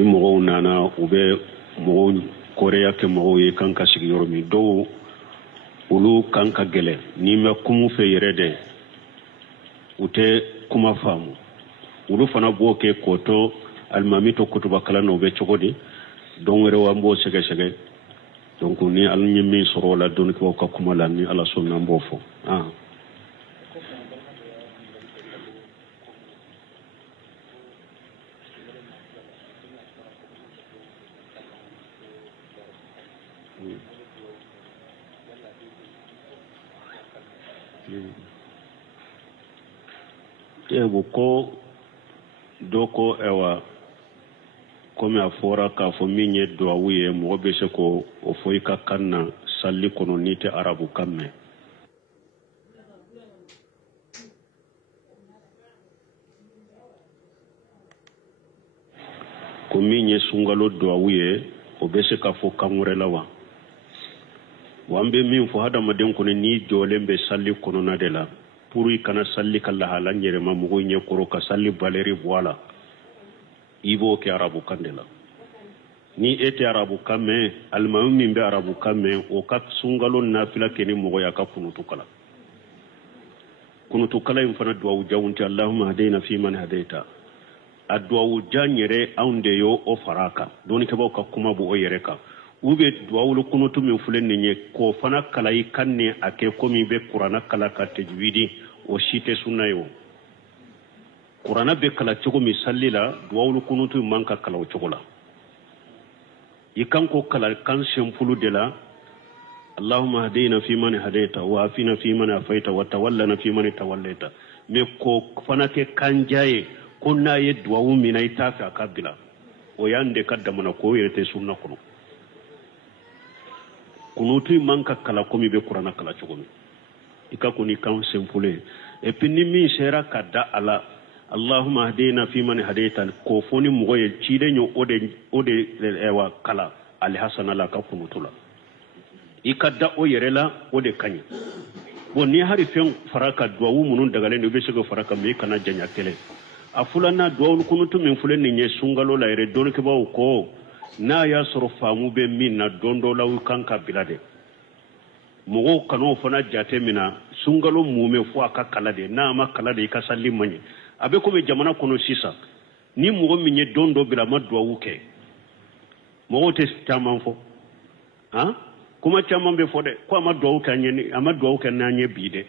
ni mɔgɔw nana u bɛ mɔgɔw kɔrɛya kɛ mɔgɔw ye kan ka sigi yɔrɔ min dɔw olu kan ka gɛlɛ n'i ma kumu fɛ yɛrɛ dɛ u tɛ kuma faamu olu fana b'o kɛ k'o to alimami to kutuba kalan na u bɛ cogo di don wɛrɛ an b'o sɛgɛsɛgɛ donc ni ala ye min sɔrɔ o la dɔnnibaw ka kuma la ni ala sɔnna an b'o fɔ Ebu ko doko ewa komi a fɔra k'a fɔ min ye duwawu ye mɔgɔ bɛ se ko o fɔ i ka kan na sali kɔnɔ n'i tɛ arabu kan mɛn ko min ye sunkalo duwawu ye o bɛ se ka fɔ kan wɛrɛ la wa wa an bɛ min fɔ hadamaden kɔni n'i jɔlen bɛ sali kɔnɔna de la pour i kana sali ka lahala yɛrɛma mɔgɔw ɲɛ kɔrɔ ka sali baleri bɔ a la i b'o kɛ arabu kan de la ni e tɛ arabu kan mɛn alimami min bɛ arabu kan mɛn o ka sunkalo nafila kɛ ni mɔgɔ y'a ka kunutu kala kunutu kala in fana duwawu janw tɛ allahumma hadayna fi man hadayta a duwawu jan yɛrɛ anw de y'o o fara a kan dɔnnikɛbaw ka kuma b'o yɛrɛ kan u bɛ duwawu kunutu min filɛ nin ye k'o fana kala i kan ni a kɛ komi bɛ kuranna kala ka tajwidi o si tɛ sunna ye o kuranna bɛ kala cogo min sali la duwawu kunutu man ka kala o cogo la i kan ko kala kan senfulu de la allahumma hadayna fi man hadayta wa afina fi man afaita wa tawallana fi man tawallaita mais ko fana kɛ kan jaye ko n'a ye duwawu min na i t'a fɛ a ka bila o y'an de ka damana ko yɛrɛ tɛ sunna kɔnɔ kunutu man ka kala komi be kuranna kala cogo min i ka ko ni kan senfule et puis ni min sera ka da ala allahumma hadina fi man hadayta ko foni mɔgɔ ye ciden yo o de ewa kala ali hasana la ka kunutu la i ka da o yɛrɛ la o de kaɲi bon ni hari fɛn fara ka duwawu minnu dagalen do bɛ se ka fara ka mais i kana janya kɛlɛ a fulana duwawu kunutu min filɛ nin ye sunkalo la yɛrɛ dɔnnikɛbaw ko n'a y'a sɔrɔ faamu bɛ min na don dɔ la u kan ka bila de mɔgɔw kan'o fana jate mina sunkalo mun fɔ a ka kala de n'a ma kala de i ka sali man ɲɛ a bɛ komi jamana kɔnɔ sisan ni mɔgɔ min ye don dɔ bila a ma duwawu kɛ mɔgɔw tɛ caman fɔ kuma caman bɛ fɔ dɛ ko a ma duwawu kɛ n'an ye bi dɛ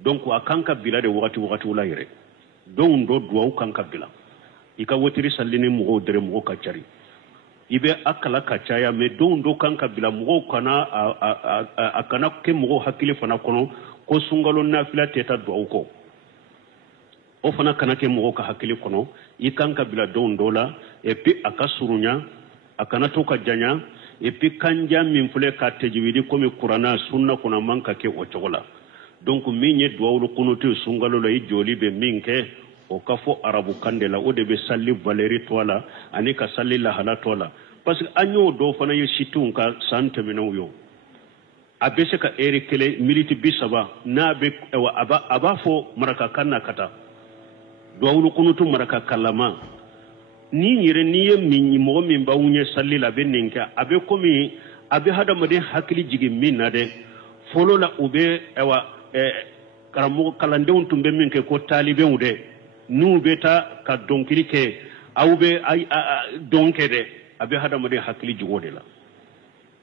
donc a kan ka bila de wagatiw la yɛrɛ don dɔ duwawu kan ka bila i ka wotiri sali ni mɔgɔw dɛrɛ mɔgɔw ka cari i bɛ a kala ka caya mais don dɔ kan ka bila mɔgɔw kana a kana kɛ mɔgɔw hakili fana kɔnɔ ko sunkalo nafila tɛ taa duwawu kɔ o fana kana kɛ mɔgɔw ka hakili kɔnɔ i kan ka bila don dɔ la et puis a ka surunya a kana to ka janya et puis kanja min filɛ ka tajwidi komi kuranna sunna kɔnɔ man ka kɛ o cogo la donc min ye duwawu kunutu sunkalo la i joli bɛ min kɛ o ka fɔ arabu kan de la o de bɛ sali valeri to a la ani ka sali lahala to a la parce que an y'o dɔw fana ye sitinw ka san tɛmɛnenw ye a bɛ se ka heure kelen miniti 30 n'a bɛ a b'a fɔ marakakan na ka taa duwawu kunutu marakakalama ni yɛrɛ n'i ye mɔgɔ min b'aw ɲɛ sali la a bɛ nin kɛ a bɛ komi a bɛ hadamaden hakili jigin min na dɛ fɔlɔ la u bɛ karamɔgɔ kalandenw tun bɛ min kɛ ko taalibenw dɛ n'u bɛ taa ka dɔnkili kɛ aw bɛ dɔn kɛ dɛ a bɛ hadamaden hakili jigin o de la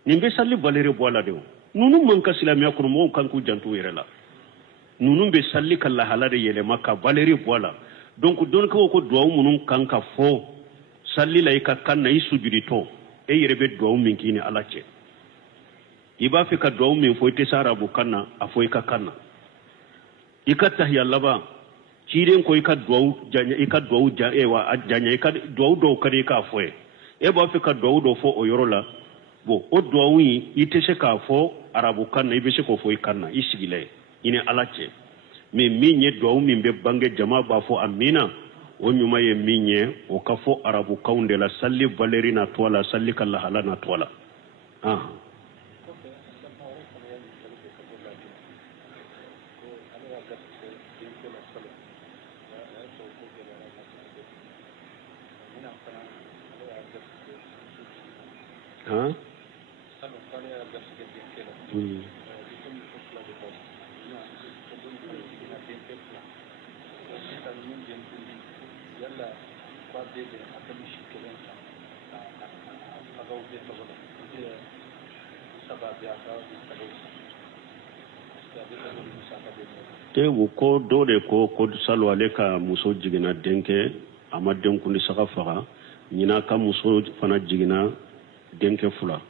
nin bɛ sali valeri bɔ a la de o ninnu man ka silamɛya kɔnɔ mɔgɔw kan k'u janto u yɛrɛ la ninnu bɛ sali ka lahala de yɛlɛma ka valeri bɔ a la donc dɔnnikaw ko duwawu minnu kan ka fɔ sali la i ka kan na i sujuditɔ e yɛrɛ bɛ duwawu min k'i ni ala cɛ i b'a fɛ ka duwawu min fɔ i tɛ se arabu kan na a fɔ i ka kan na i ka tahiya laban ciden ko i ka duwawu janya i ka duwawu janya i ka duwawu dɔw ka di i k'a fɔ ye e b'a fɛ ka duwawu dɔ fɔ o yɔrɔ la bon o duwawu in i tɛ se k'a fɔ arabu kan na i bɛ se k'o fɔ i kan na i sigila ye i ni ala cɛ mais min ye duwawu min bɛ bange jama b'a fɔ amina o ɲuman ye min ye o ka fɔ arabu kanw de la sali valeri na to a la sali ka lahala na to a la ha te ko dole ko salo ale ka muso jigina denke ama denkundi saka faga nyina ka muso fana jigina denke fula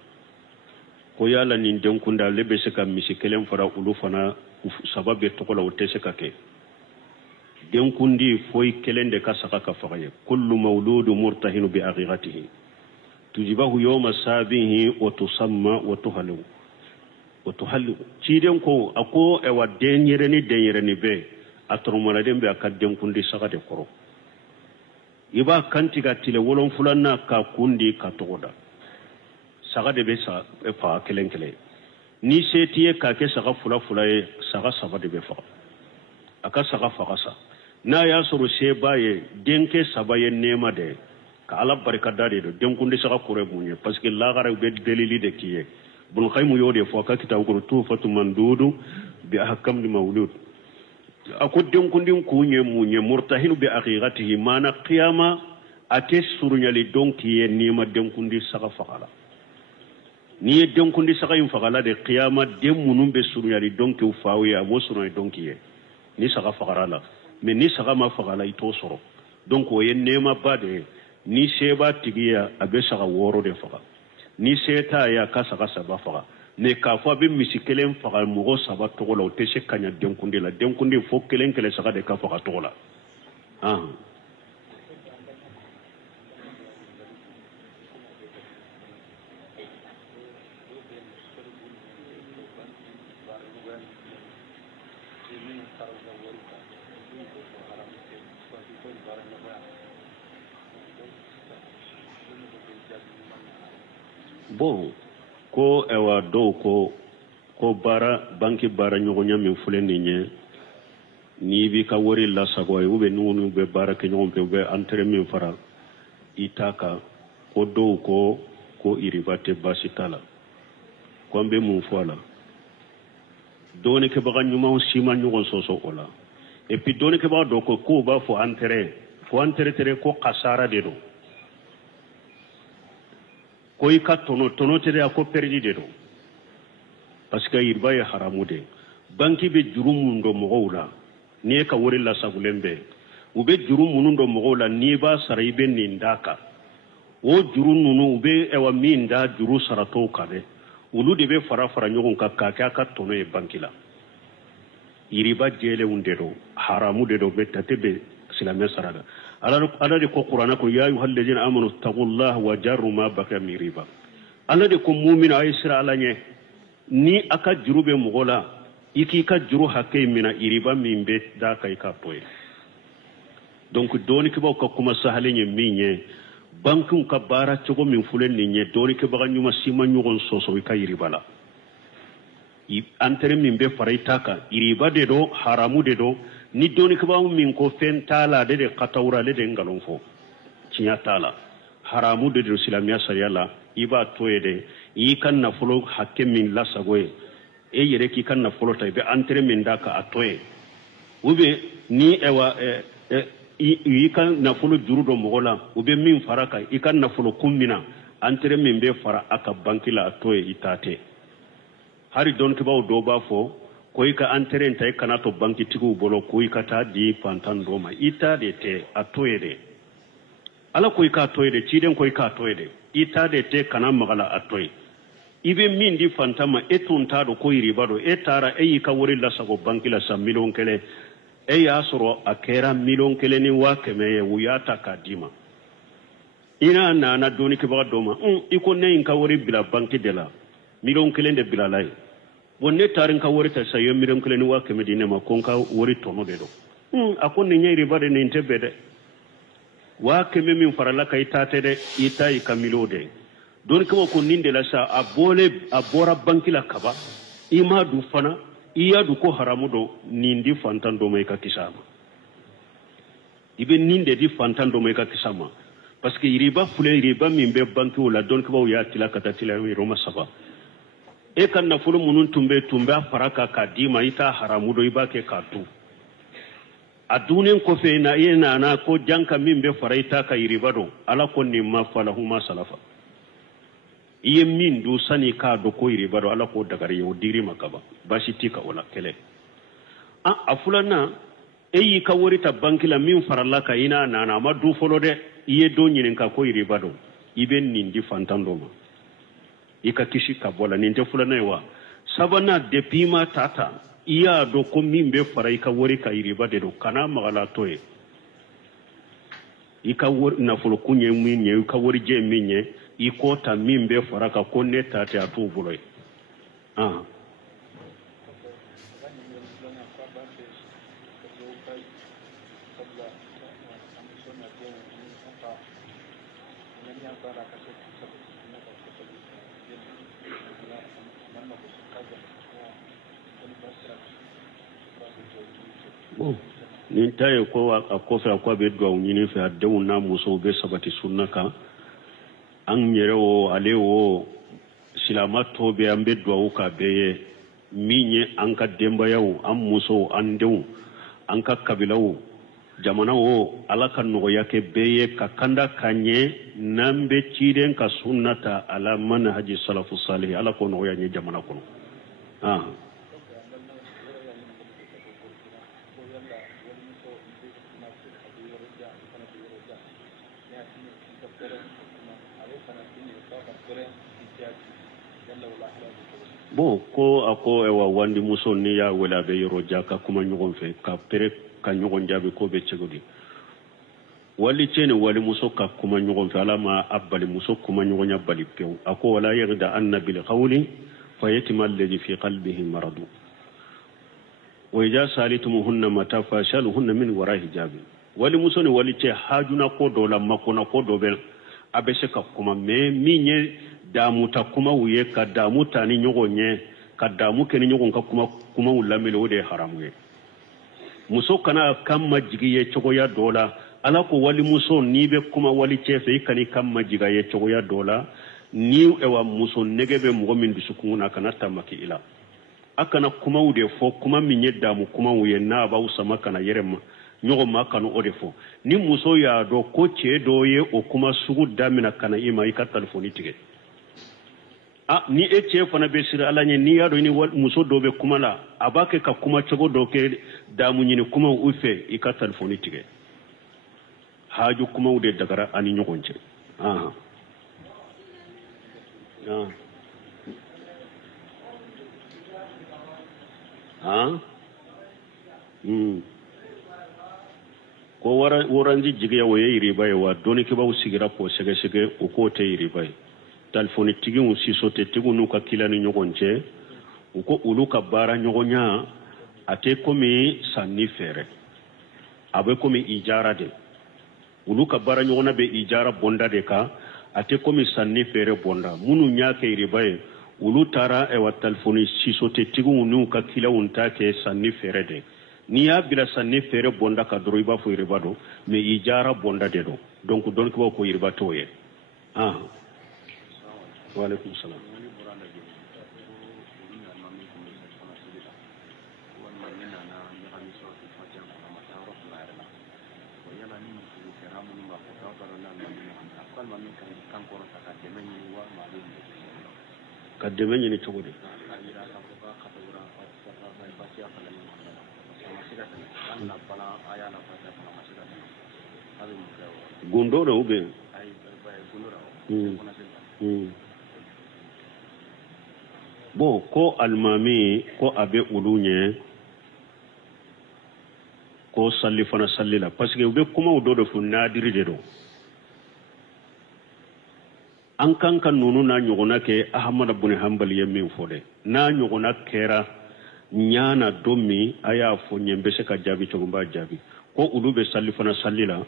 ko yala nin denkunda lebe se ka misi kelen fara ulu fana sababe tokola o tese ka ke denkundi foy kelen de ka saka ka faga ye kullu mawludu murtahinu bi aghiratihi tujibahu yawma sabihi wa tusamma wa tuhalu ciden ko ako ewa denyere ni be atoromala dembe akadden kundi saka de koro iba kanti ga tile wolon fulanna ka kundi ka togoda saka de be sa fa kelen ni setiye ka ke saka fula ye saka saba de be fa aka saka fa sa na ya soro seba ye denke saba ye nema de ka ala barka dade do den kundi saka kore munye parce que la gara be delili de kiye bun khaymu yode fo ka kitabu ko tufatu mandudu bi ahkam li mawlud ako den kundin kunye munye murtahinu bi aqiqatihi mana qiyama ate surunyali donki ye nima den kundi saka fakala ni den kundi saka yum fakala de qiyama den munum be surunyali donki u fawiya mo surunyali donki ye ni saka fakara la mais ni saka ma fakala ito soro donc o ye nema bade ni seba tigiya abe saka woro de faka ni seta ya kasa saba faga ne ka fo be misi kelen faga mugo saba togola o tese kanya denkundi la denkundi fo kelen saka de ka faga togola bon ko ewa do ko bara banki bara nyogonya min fulen ni bi ka wori la sago e ube nunu be bara ke nyogom pe be entre min fara itaka ko do ko iribate basitala ko be mun fola doni ke baga nyuma sima nyogon soso ola et puis doni ke ba do ko ba fo entre tere ko kasara de do ko ika tono tere ko perdi de do parce que irba ya haramu de banki be jurum ndo mogowla ni ka wori la sagulembe ube jurum ndo mogowla ni ba saraibe ni ndaka o jurum nunu ube ewa minda juru sarato kabe ulu de be fara nyogon ka ka tono e bankila iriba jele unde do haramu de do be tatebe silame saraga ala de ko qur'ana ko ya ayyuhal ladina amanu taqullaha wa jarru ma baka min riba ala de ko mu'min ay sira ala nye ni aka jurube mugola iki ka juru hakke mina iriba min be da kai ka toy donc doni ke ko kuma sahale nye minye bankun ka bara cogo min fulen ni nye doni ke baga nyuma sima nyugon soso ka iriba la antere min be faraitaka iriba de do haramu de do ni doni ke baga min ko fen tala de qatawra de ngalon fo cinya tala haramu de silamiya sariyala iba toyede yi kan na folo hakke min la sagoye e yere ki kan na folo tay be antere min daka atoye ube ni ewa yi kan na folo juru do mogola ube min faraka yi kan na folo kummina antere min be fara aka bankila atoye itate hari don ke bawo do ba fo ko yi ka antere tay kana to banki tigu bolo ko yi ka ta di pantan do ma ita de te atoye de ala ko yi ka atoye de ciden ko yi ka atoye de ita de te kana magala atoye ibe min di fantama etun tado ko riba do etara e ka wori la sago banki la sa million kele e ya soro akera million kele ni wa keme wuyata kadima ina na doni ke ba do ma iko ne in ka wori bila banki de la million kele de bila lay wonne tarin ka wori ta sayo million kele ni wa keme dine ma kon ka wori tono de do akon ne nyai riba de ne intebede wa keme min farala kai tate de itai ka milo de don kama ko ninde la sa abora banki la kaba ima du fana iya du ko haramu do nindi fantan do mai ka kisama ibe ninde di fantan do mai ka kisama parce que riba fule riba min be banki wala don ko ya tila kata tila roma saba e kan na fulu munun tumbe faraka ka dima ita haramu do ibake ka tu adunen ko fe na yena na ko janka min be faraita ka riba do ala ko ni ma falahuma salafa iye min du sani ka do ko riba do ala ko daga yo diri makaba bashi tika wala kele afulana eyi ka wori ta banki la min faralla ka ina nana ma du folo de iye do nyinin ka ko riba do ibe nindi fantando ma ika kishi ka bola ninte fulana wa sabana de pima tata iya do ko min be farai ka wori ka riba de do kana magala toye ika wori na folo kunye min nye ka wori je min nye iko ta min be faraka ko ne tata atu buloy nin taye ko a kofe ko be do nyini fe adewu na muso be sabati sunnaka an yere o ale o silama to be ambe do ka be minye an ka demba yawo an muso an dewu an ka kabilawo jamana o ala kan no yake beye ka kanda kanye nambe ciden ka sunnata ala manhaji salafu salih ala ko no yanye jamana kono bon ko ako ewa wandi muso ni ya wala be yoro jaka kuma nyugon fe ka pere ka nyugon jabe ko be cegodi wali cene wali muso ka kuma nyugon fe alama abbali muso kuma nyugon ya bali pew ako wala yarda annabil qawli fayatima alladhi fi qalbihi maradu wa idha salitumuhunna mata fashaluhunna min wara hijabi wali muso ni wali ce hajuna ko do la makona ko do be abese ka kuma me minye damu ta kuma wuye ka damu ta ni nyogonye ka damu ke ni nyogon ka kuma ulamile wode haramu muso kana kamma jigiye chogoya dola ala ko wali muso ni be kuma wali chefe ikani kamma jigaye chogoya dola ni ewa muso negebe mo min dusukuna kana tamaki ila akana kuma wude fo kuma minye damu kuma wuye na ba usama kana yerema nyogo makano odefo ni muso ya do ko che do ye o kuma sugu damina kana ima ika telefoni tige ni eche fana be sira alanye ni ya do ni muso do be kuma la abake ka kuma chogo do ke damu nyini kuma ufe ika telefoni tige haju kuma ude dagara ani nyogo nche ko waranji jigiya waye iribai wa doni ke ba usigira ko sege sege o ko te iribai telefoni tigi un siso te tigu nuka kilani nyogonje uko uluka bara nyogonya ate komi sanni fere abe komi ijara de uluka bara nyogona be ijara bonda de ka ate komi sanni fere bonda munu nyake iribai ulu tara e wa telefoni siso te tigu nuka kila unta ke sanni fere de ni ya bila sanni fere bonda ka doro iba fo iriba do me ijara bonda de do donc don ko ko iriba toye wa alaikum salam kademeni ni chogode Gondora ube bon ko almami ko abe ulunye ko salli fana sallila parce que ube kuma udodo fu nadiri de do an kan nunu na nyogona ke ahmad ibn hanbal yemin fode na nyogona kera nyana domi aya fo nyembe se ka jabi chogumba jabi ko ulube salli fana sallila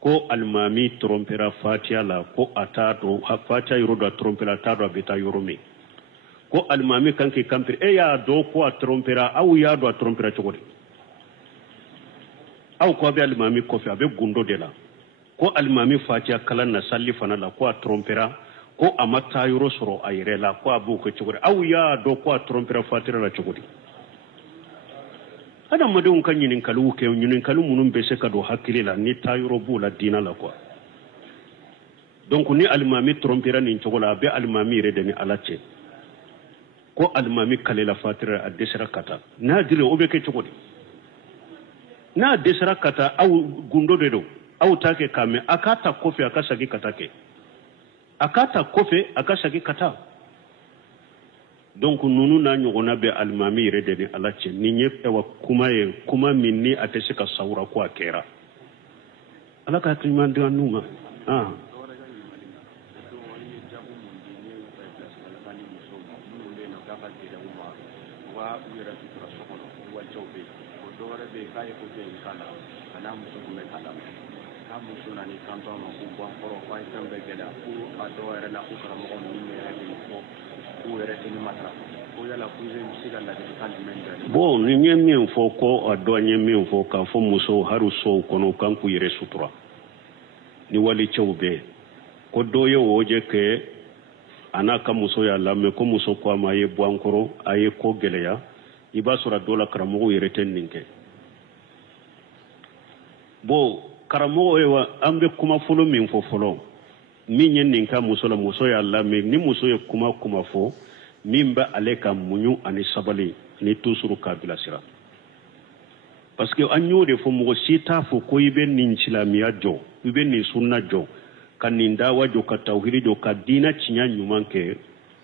ko almami trompera fatia la ko atado fatia yoroda trompera tado beta yorome ko almami kanke kampir ya do ko a trompera au ya do a trompera chogode au ko be almami ko fe abe gundo de la ko almami fatiha kalan na salli fana la ko a trompera ko a mata yoro soro a yere la ko a bu ko cogodi aw ya do ko a trompera fatiha la cogodi adam madon kan nyinin kalu ke nyinin kalu munun be se ka do hakili la ni ta yoro bu la dina la quoi donc ni almami trompera ni cogola be almami re de ni alache ko almami kale la fatiha a desra kata na dire o be ke cogodi na desra kata aw gundo de do aw take kame akata kofe akasagi katake akata kofe akasagi kata donc nunu na nyogona be almami re de alache ni nyep ewa kuma minni atese ka saura ko akera alaka kimandwa numa bon ni nyemi fo ko ado nyemi fo ka fo muso haru so kono kanku yere sutura ni wali chawbe ko doyo woje ke anaka muso ya lamme ko muso ko amaye bwankoro aye ko geleya iba sura dola karamo yere tenninke bo karamo ewa ambe kuma folo min fo folo min yen ka muso la muso ya lamme ni muso ye kuma fo mimba aleka munyu ani sabali ni tusuru kabila sira parce que anyo de fo mo sita fo ko ibe ni nchilamiya jo ibe ni sunna jo kaninda wajo ka tawhidi jo ka dina cinya nyumanke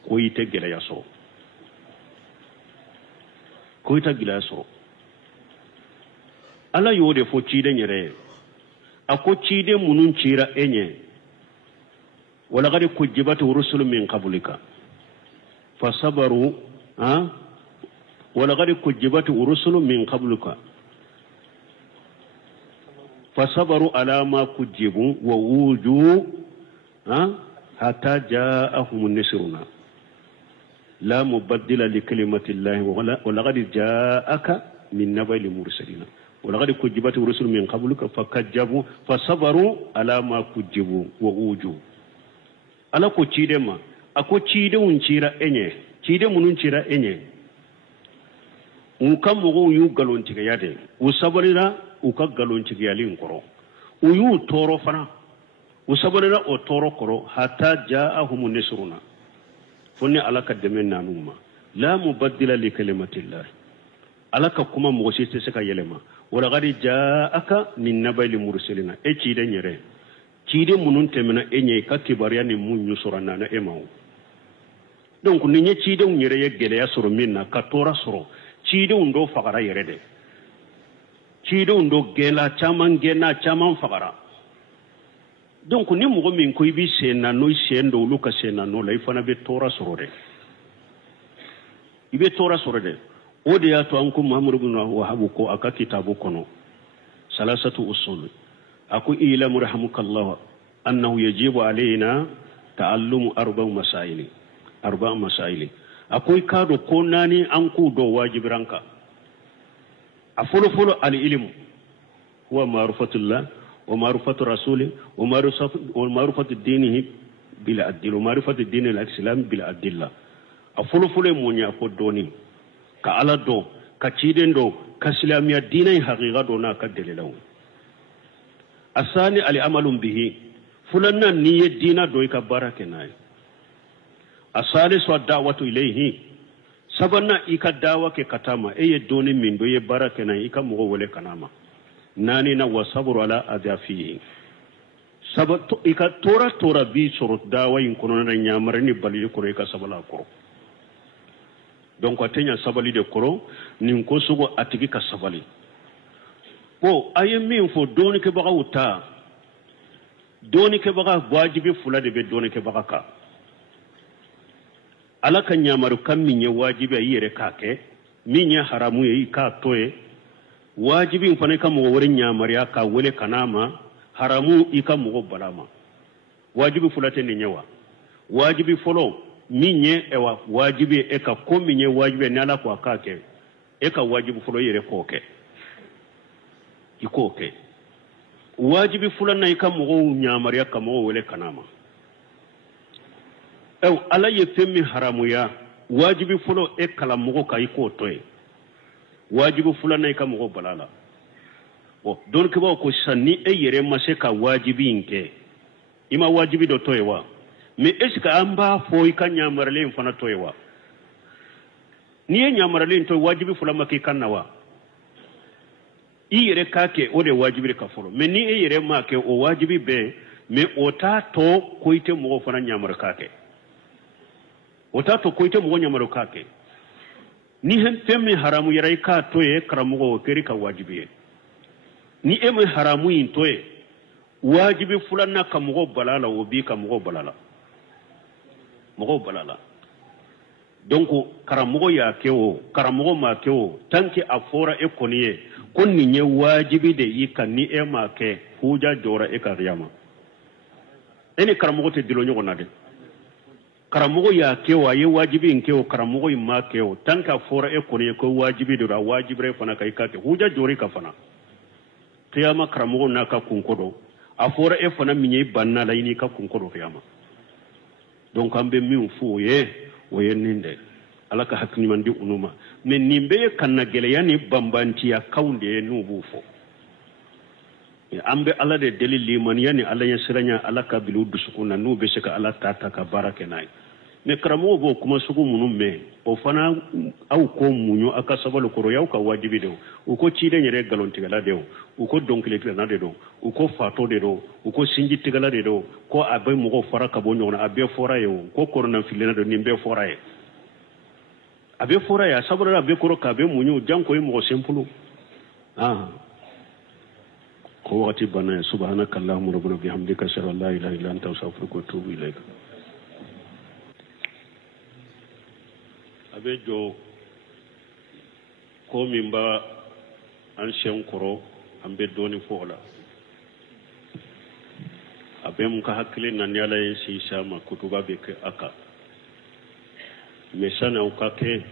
ko ite gele yaso ko ita gila yaso ala yo de fo cide nyere ako cide munun cira enye wala gadi kujibatu rusul min qablika فصبروا ولقد كذبت رسل من قبلك فصبروا على ما كذبوا ووجوا حتى جاءهم نصرنا لا مبدل لكلمة الله ولقد جاءك من نبأ المرسلين ولقد كذبت رسل من قبلك فكذبوا فصبروا على ما كذبوا ووجوا على كتيرما ako cide uncira enye cide munun cira enye ukam mo yu galon tiga yade usabarira uka galon tiga yalin koro uyu toro fana usabarira o toro koro hatta jaahum nisruna fonni alaka demen nanuma la mubaddila li kalimatillah alaka kuma mo site saka yelema wala gadi jaaka min nabayil mursalina e cide nyere cide munun temena enye ka kibariya ni munyu sorana na emaw donc ni nye cide unyere ye gele ya soro minna ka tora soro cide undo fagara yere de cide undo gela chaman fagara donc ni mugo min ko ibi sena no sendo luka sena no la ifana be tora soro de ibe tora soro de o de ya to anko muhammad ibn wahab ko aka kitabu kono salasatu usul aku ila murhamukallah annahu yajibu alaina ta'allumu arba masaili akwai kado ko nani an ku do wajibiranka a fulu al ilmu huwa ma'rifatullah wa ma'rifatu rasuli wa ma'rifatu dinihi bil adl wa ma'rifatu din al islam bil adilla a fulu mo nya ko doni ka ala do ka ciden do ka islamiya dinai haqiqa do na ka dalilaw asani al amalun bihi fulanna niye dina do ka barake nay asalisu ad-da'watu ilayhi sabanna ika dawa ke katama eye doni min do ye barake na ika mo wole kanama nani na wasabru ala adafihi sabato ika tora bi soro dawa in kono na nyamare ni bali ko ika sabala ko donc atenya sabali de koro ni ko sugo atigi ka sabali ko ayemi fo doni ke baga uta doni ke baga wajibi fula de be doni ke baga ka alaka nyamaru kam minye wajibi ayere kake minye haramu yi ka toye wajibi mfane kam wore nyamari aka wele kanama haramu ika mo balama wajibi fulate ni nyewa wajibi folo minye ewa wajibi eka ko minye wajibi nala kwa kake eka wajibi folo yere koke ikoke wajibi fulanna ika mogo nyamariya ka mogo wele kanama ala ye femmi haramuya wajibi fulo e kala mogo ka iko toye wajibi fulanna ika mogo balala don ke ba ko sanni e yere mase ka wajibi inke ima wajibi do toye wa me eska amba fo ika nyamarale fana toye wa ni e nyamarale to wajibi fulama ke kannawa i yere kake o de wajibi ka folo me ni e yere ma ke o wajibi be me ota to koite mo fana nyamar kake ota to koite mo nyamar kake ni hen femme haramu yere ka to e karamugo keri ka wajibi ni e me haramu in to e wajibi fulana ka mo balala o bi ka mo balala donc karamugo ya kewo karamugo ma kewo tanki afora e koniye konni nye wajibi de yi kan ni e ma ke huja jora e ka riyama eni karamugo te dilo nyogo na de karamugo ya kewa ye wajibi nkewo karamugo ma kewo tanki afora e koniye ko wajibi de wajibi re fana kai kate huja jori ka fana kiyama karamugo na ka kunkodo afora e fana minye banna la ini ka kunkodo kiyama donc ambe mi fu ye oye ninde alaka hakni mandi unuma men nimbe kanna gele yani bambanti ya kaunde nu bufo ambe ala de delili man yani ala ya siranya alaka bilu dusukuna nu be shika ala tata ka barake nay me karamo bo kuma sugu munum me o fana au ko munyo aka sabalo koro yaw ka wajibi de o ko ci de nyere galon tigala de o ko donkile tigala de do o ko fato de do o ko sinji tigala de do ko abai mo ko fara ka bo nyona abe fora yo ko korona filena do nimbe fora ye abe fora ya sabara abe koro ka be munyo janko mo sempulu ko wati bana subhanaka allahumma rabbana bihamdika shalla la ilaha illa anta astaghfiruka wa atubu ilaik abejo ko mimba an shenkoro ambe doni fola abem ka hakile nan yala si sama kutuba be ke aka mesana ukake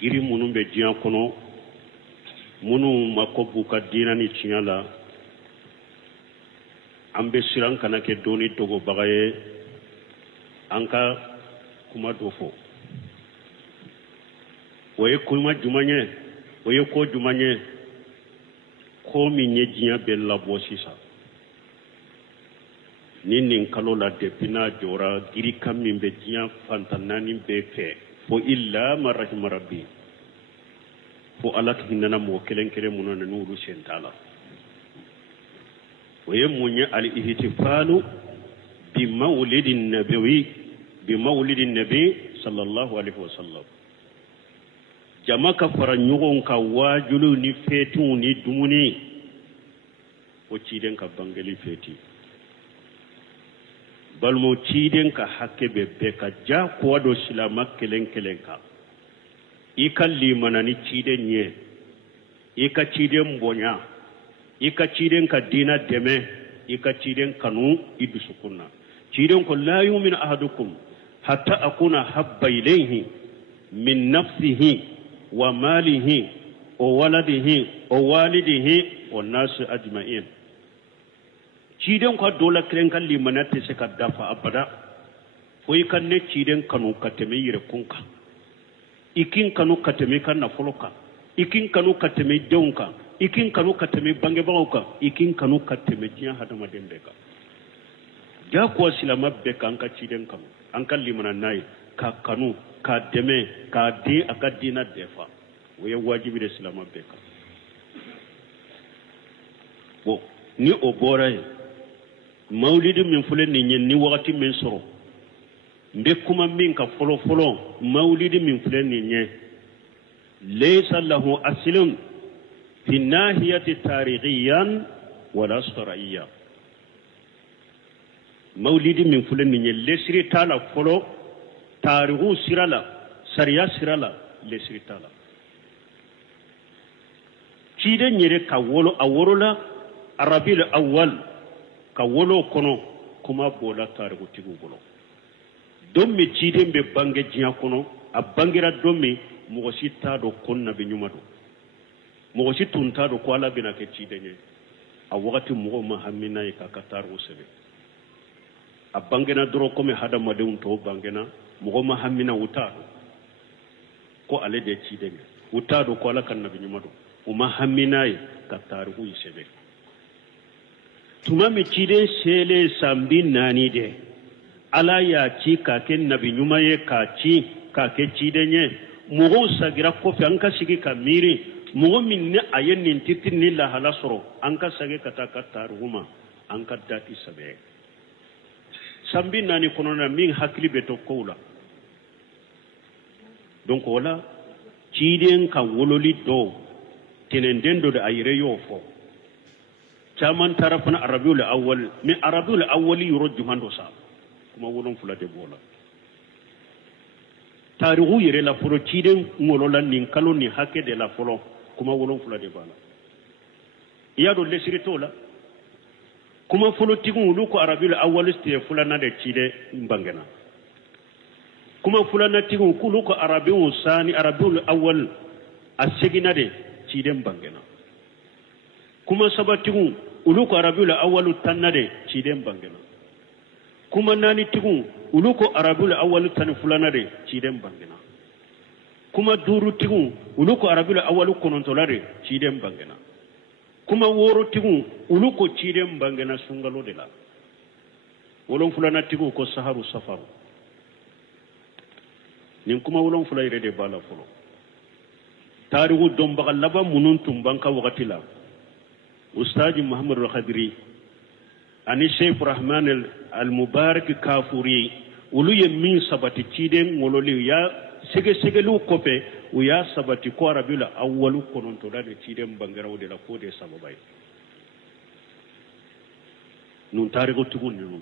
giri munum be jian kono munu makobu ka dina ni chiala ambe siran kana ke doni togo bagaye anka kuma dofo oye kuma jumanye oye ko jumanye ko minye jinya bella bosisa nin kalo la depina jora giri kam min be jinya fantanani be fe fo illa marahim rabbi fo alak hinana mo kelen kelen munana nuru sentala oye munya al ihtifalu bi mawlidin nabawi بمولد النبي صلى الله عليه وسلم جما كفر نيغون كا واجلو ني فيتو ني دوموني o ciden ka bangali feti balmo ciden ka hakke be ka ja ko wado silama kelen ka ikalli manani ciden nye ika ciden bonya ika ciden ka dina deme ika ciden kanu idusukunna ciden ko la yu'min ahadukum حتى أكون حب إليه من نفسه وماله وولده ووالده والناس أجمعين. Ciden ka dola kren kan limanate se ka dafa abada foi kan ne ciden kanu kateme yire kunka ikin kanu kateme kan na foloka ikin kanu kateme jonka ikin kanu kateme bange bawka ikin kanu kateme jiya hadama dembeka ja ko silama be kan ka ciden kanu an kalli mana nayi ka kanu ka deme ka di aka dina defa waye wajibi da islama beka bo ni o boray mawlidi min fulen ni nyen ni wakati min soro mbe kuma min ka folo mawlidi min fulen ni nyen laysa lahu aslun fi nahiyati tarihiyan wala shar'iyyan mawlidi min fulen ni lesri tala folo tarihu sirala sariya sirala lesri tala cide nyere ka wolo aworola arabil awwal ka wolo kono kuma bola tarihu tigu bolo don mi cide be bange jiya kono a bangira don mi mogosi ta do konna be nyumado mogosi tunta do ko ala bina ke cide nye a wakati mɔgɔw ma hamina ye k'a ka tariku sɛbɛ a bangena dɔrɔn komi hadamadenw tɔw bangena mɔgɔ ma hamina u t'a dɔn ko ale de ye ciden ye u t'a dɔn ko ala ka nabi ɲuman don u ma hamina ye ka tariku yi sɛbɛ tuma min ciden selen san 4 de ala y'a ci k'a kɛ nabi ɲuman ye k'a ci k'a kɛ ciden ye mɔgɔw sagira kɔfɛ an ka sigi ka miiri mɔgɔ min ni a ye nin titiri ni lahala sɔrɔ an ka sagi ka taa ka tariku ma an ka dati sɛbɛ san 4 kɔnɔna na min hakili bɛ to kow la donc o la ciden ka wololi dɔw tɛnɛnden dɔ de a yɛrɛ y'o fɔ caman taara fana arabiul awwal mais arabiul awwal yɔrɔ juman dɔ sa kuma 7 de b'o la tariku yɛrɛ la fɔlɔ ciden wolola nin kalo nin hakɛ de la fɔlɔ kuma 7 de b'a la i y'a dɔn lesiri t'o la kuma fɔlɔtigiw olu ko arabiul awwal tɛ filanan de ciden bangena kuma filanatigiw k'olu ko arabiul sani arabiul awwal a segina de ciden bangena kuma sabatigiw olu ko arabiul awwal tanna de ciden bangena kuma naanitigiw olu ko arabiul awwal tan fulana de ciden bangena kuma durutigiw olu ko arabiul awwal konontola de ciden bangena kuma worotigiw ulu ko ciden bangena sungalo de la wolon fulanatigiw ko saharu safaru nin kuma wolon fula yɛrɛ de b'a la fɔlɔ tariku dɔnbaga laban minnu tun b'an ka wagati la ustaji muhamadu khadiri ani sheikh rahman al-mubarak kafuri olu ye min sabati ciden wololi ya sɛgɛsɛgɛliw kɔfɛ u y'a sabati ko arabiul awwal kɔnɔntɔla de ciden bangeraw de la k'o de sababa ye nun tarikutigiw ninnu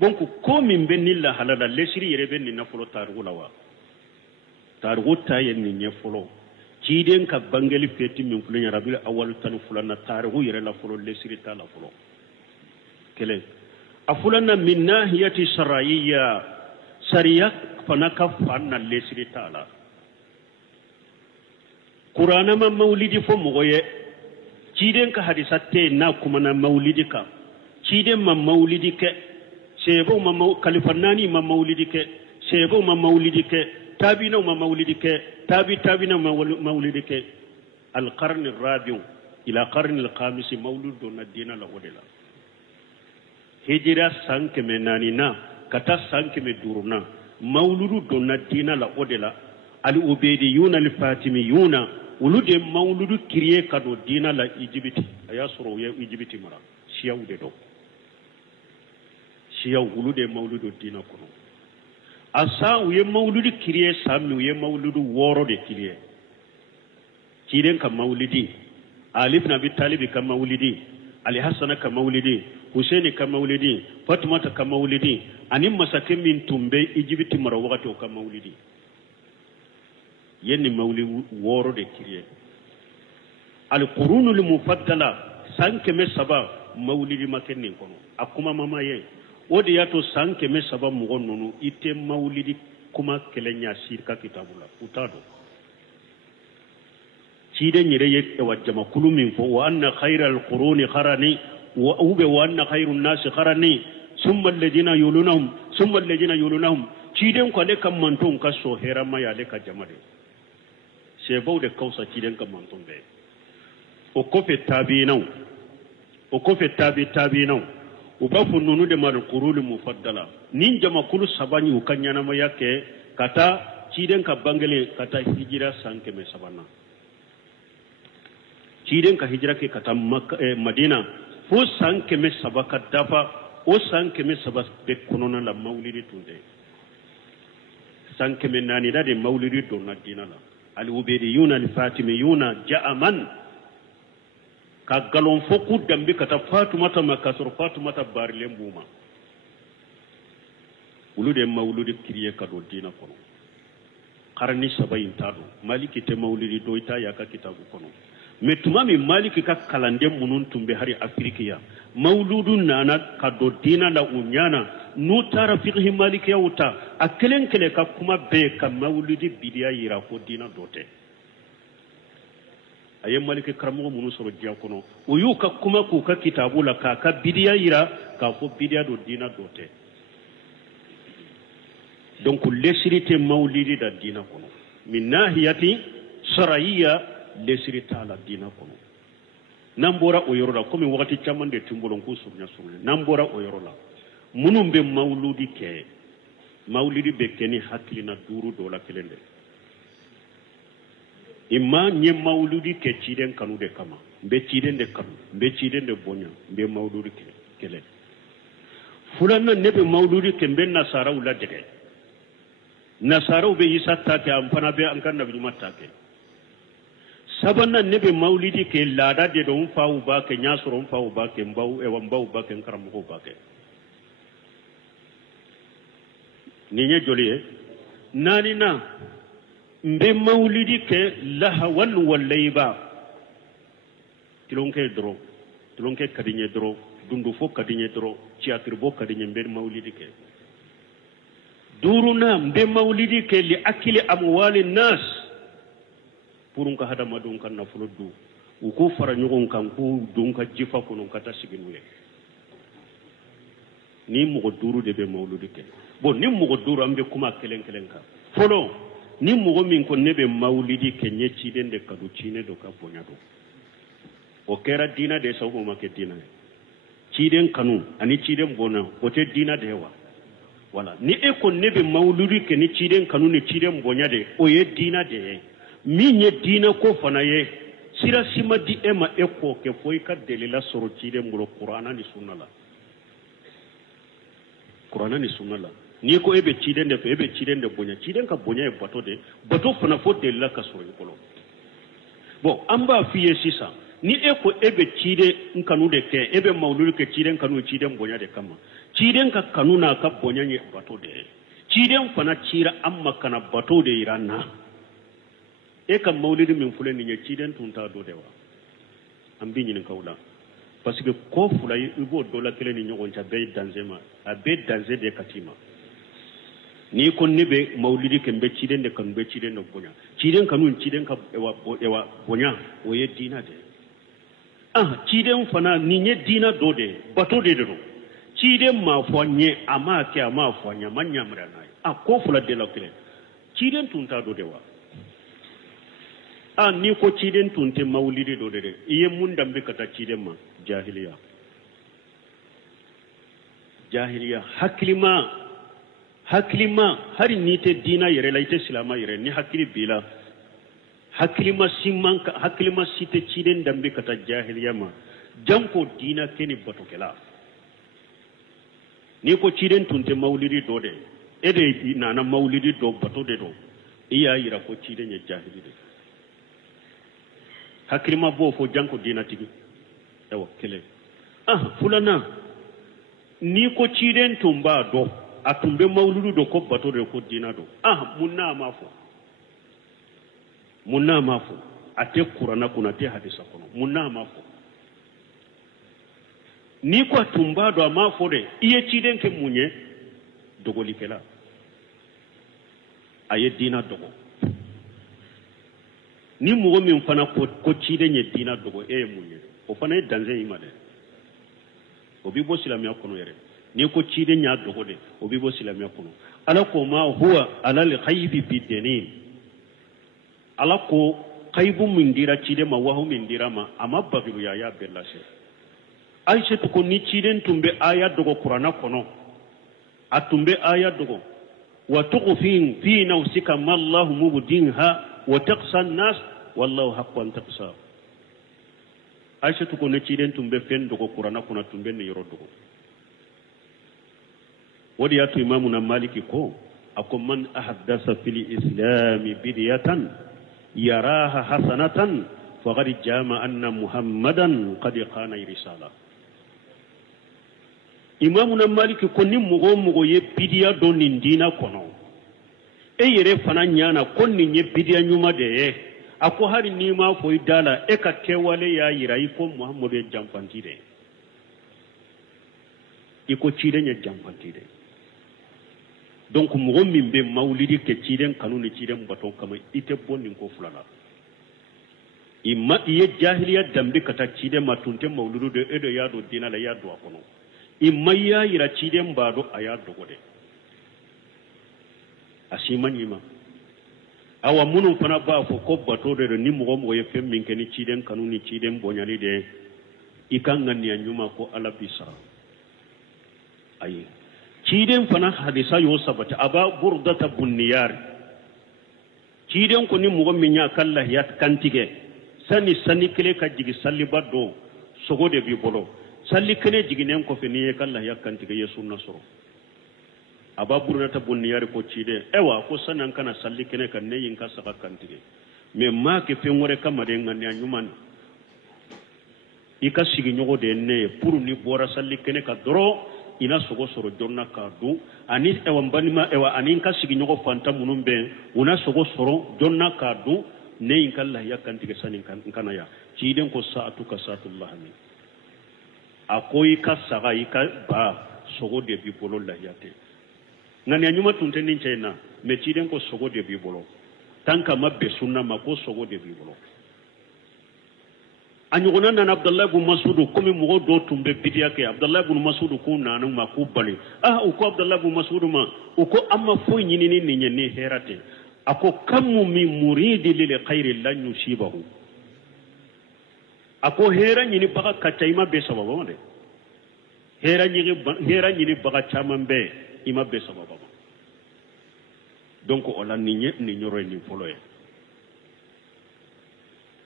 donc ko min bɛ nin lahala la lesiri yɛrɛ bɛ nin na fɔlɔ tariku la wa tariku ta ye nin ɲɛ fɔlɔ ciden ka bangeli feti min filɛ arabiul awwal tan fulana tariku yɛrɛ la fɔlɔ lesiri ta la fɔlɔ kelen a fulana min nahiyati shar'iyya sariya fana ka fan na lesiri ta la Qur'ana ma maulidi fo mɔgɔ ye ciden ka hadisa tɛ n'a kumana maulidi kan ciden ma maulidi kɛ sɛbɛw ma kalifa 4 ma maulidi kɛ sɛbɛw ma maulidi kɛ tabiinaw ma maulidi kɛ tabiina ma maulidi kɛ al-qarn ar-rabi' ila qarn al-khamis maulud donna dina la o de la hijira san 400 na ka taa san 500 na mauludu donna dina la o de la al-ubaydiyuna al-fatimiyuna olu de mauludu kiriye ka don dina la Egypte a y'a sɔrɔ u ye Egypte mara siyaw de don siyaw olu de mauludu dina kɔnɔ asa u ye mauludu kiriye san min u ye mauludu 6 de kiriye ciden ka maulidi Ali ibn Abi Talib ka maulidi Ali Hassan ka maulidi Hussein ka maulidi Fatimata ka maulidi ani masakɛ min tun bɛ Egypte mara wagati o ka maulidi yenni maulidi 6 de kiriye al-qurunul mufaddala san 700 maulidi ma kɛ nin kɔnɔ a kuma mama ye o de y'a to san 700 mɔgɔ ninnu i tɛ maulidi kuma kɛlɛ ɲa siri ka kitabu la u t'a dɔn ciden yɛrɛ ye wa jamakulu min fɔ wa anna khayral quruni qarani wa anna khayrun nasi qarani summa alladhina yulunahum ciden ko ale ka manton ka so herama ya ale ka jama de sɛbɛw de kausa ciden ka manton bɛɛ o kɔfɛ tabiinaw u b'a fɔ ninnu de ma quruni mufaddala nin jamakulu 3 u ka ɲanamaya kɛ ka taa ciden ka bangelen ka taa hijira san 700 na ciden ka hijira ke ka taa Madina fo san 700 ka dafa o san 700 bɛ kɔnɔna la maulidi tun tɛ san 400 de maulidi donna dina la al-ubaydiyuna al-fatimiyuna ja'aman ka galon fo ku dambe ka taa Fatumata ma ka sɔrɔ Fatumata barilen b'u ma olu de maulidi kiriye ka don dina kɔnɔ qarni 3 in t'a dɔn Maliki tɛ maulidi dɔ i t'a y'a ka kitabu kɔnɔ mais tuma min Maliki ka kalanden minnu tun bɛ hari Afiriki ya mauludu nana ka don dina la u ɲana n'u taara fiqhi malikiyaw ta a kelen kelen ka kuma bɛɛ ka maulidi bidiya yira ko dina dɔ tɛ aye malike karamo munu soro diya kono o yu ka kuma ku ka kitabu la ka bidiya yira ka fo bidiya do dina dote donc lesirite mawlidi da dina kono min nahiyati shar'iyya lesirita la dina kono nambora o yorola comme wakati chamande timbolon ko surnya surne nambora o yorola munum be mawludi ke mawlidi be keni haklina duru do la kelende imma nye mawludi ke ciden kanu de kama be ciden de kanu be ciden de bonya be mawludi ke kele fulanna nebe mawludi ke ben nasara wala dege nasara be isa ta ke am fana be an kan nabi matta ke sabanna nebe mawlidi ke lada de don fawu ba ke nyasoro fawu ba ke mbaw e wa mbaw ba ke karam ko ba ke ni nye joliye nani na mbe mawlidi ke lahawan wallayba tilonke dro tilonke kadinye dro dundu fo kadinye dro ciatir bo kadinye mbe mawlidi ke duruna mbe mawlidi ke li akili amwali nas purun ka hada madun kan na fuluddu uko fara nyogon kan ko dun ka jifa ko non kata siginuye ni mo duru de be mawlidi ke bon ni mo duru ambe kuma kelen kelen ka folo ni mogo min ko nebe mawlidi ke nyeci den de kadu cine do ka bonya do o kera dina de sawo ma ke dina ciden kanu ani ciden bona o te dina de wa wala ni e ko nebe mawlidi ke ni ciden kanu ni ciden bonya de o ye dina de mi nye dina ko fana ye sira sima di ema e ko ke foy ka delila soro ciden bulo qur'ana ni sunna la qur'ana ni sunna la ni ko ebe ciden de fe ebe ciden de bonya ciden ka bonya e bato fana fo de la ka so yolo bon amba fiye sisa ni e ko ebe cide nkanu de ke ebe mawlulu ke ciden kanu ciden bonya de kama ciden ka kanu na ka bonya ni bato de ciden fana cira amma kana bato de irana e ka mawlulu min fulen ni ciden tunta do de wa ambi ni kawla parce que ko fulay ibo do la kele ni nyogon ta be danzema a be danze de katima ni kon nebe mawlidi ke be ciden de kan be ciden no bonya ciden kanun ciden ka ewa bonya o ye dina de ciden fana ni nye dina do de bato de do ciden ma fo nye ama ke ama fo nya manya mrana ko fula de la kele ciden tunta do de wa ni ko ciden tunte mawlidi do de iye mun dambe kata ciden ma jahiliya haklima hari ni te dina yere la ite silama yere ni hakili bila haklima simanka haklima site ciden dambe kata jahiliya ma janko dina keni batokela ni ko ciden tunte mawlidi do de ede nana mawlidi do bato de do iya yira ko ciden ya jahili de haklima bo fo janko dina tigi ewa kele fulana ni ko ciden tumba do atumbe mawlulu do ko bato de ko dina do munna mafo ate qur'ana kuna te hadisa kono munna mafo ni ko tumba do mafo de iye ciden ke munye dogoli kela aye dina dogo ni mugo min fana ko ciden ye dina dogo munye o fana danze imade o bi bo silamiya kono yere ni ko ciden nya dogo de o bi bo silamiya kono ala ko ma huwa ala al ghaibi bidanin ala ko khaybu min dira ciden ma wahu min dira ma amma bagilu ya bella se aisha to ko ni ciden tumbe aya dogo qur'ana kono atumbe aya dogo wa tuqfin fi nafsika ma allah mubdinha wa taqsa an-nas wallahu haqqan taqsa aisha to ko ni ciden tumbe fen dogo qur'ana kono tumbe ne yoro dogo wadi ya to imamuna maliki ko akum man ahaddasa fil islam bidiyatan yaraha hasanatan faqad jama anna muhammadan qad qana risala imamuna maliki ko ni mugo ye bidiya do nin dina kono e yere fana nyana kon ni ye bidiya nyuma de ako hari ni ma fo idala e ka kewale ya yirai ko muhammadu e jamfanti de iko cide nya jamfanti de donc mugo min be mawlidi ke ciden kanu ni ciden bato kama ite bonni ko fulala imma iye jahiliya dambi kata cide ma tunte mauludu de edo yado dina la yado akono imma ya yira cide mbado ayado gode asimanyima awa munu fana ba fo ko bato de ni mo mo ye fem min keni ciden kanuni ciden bonyali de ikanga ni anyuma ko ala bisa ayi ciden fana hadisa yo sabata aba burdata bunniyar ciden ko ni mo min ya kala yat kantige sani kele ka jigi salli baddo sogo de bi bolo salli kene jigi nen ko fe ni kala yat kantige yesu nasoro aba burnata bunniyar ko cide ewa ko sanan kana salli kene kan ne yin ka saka kantige me ma ke fe ngore kama de ngani anyuman ika sigi nyogo de ne puru ni bora salli kene ka doro ina sogo soro jonna ka du ani ewa mbanima ewa ani ka sigi nyogo fanta munumbe una sogo soro jonna ka du ne yin kala ya kantige sanin kan kana ya ciden ko sa'atu ka sa'atullah ni akoy ka saga ika ba sogo de bi bolo la yate ngani anyuma tunte nin chena me ciden ko sogo de bibolo tanka mabbe sunna ma ko sogo de bibolo anyugona nan Abdullah ibn Mas'ud ko mi mo do tumbe bidiya ke Abdullah ibn Mas'ud ko nanu ma ko bali ko Abdullah ibn Mas'ud ma ko amma fo nyini ni ni herate ako kammu mi muridi lil khairi lan yusibahu ako hera nyini baka kataima be sababa de hera nyini baka chamambe ima be sababa donc on la ni nyoro ni foloye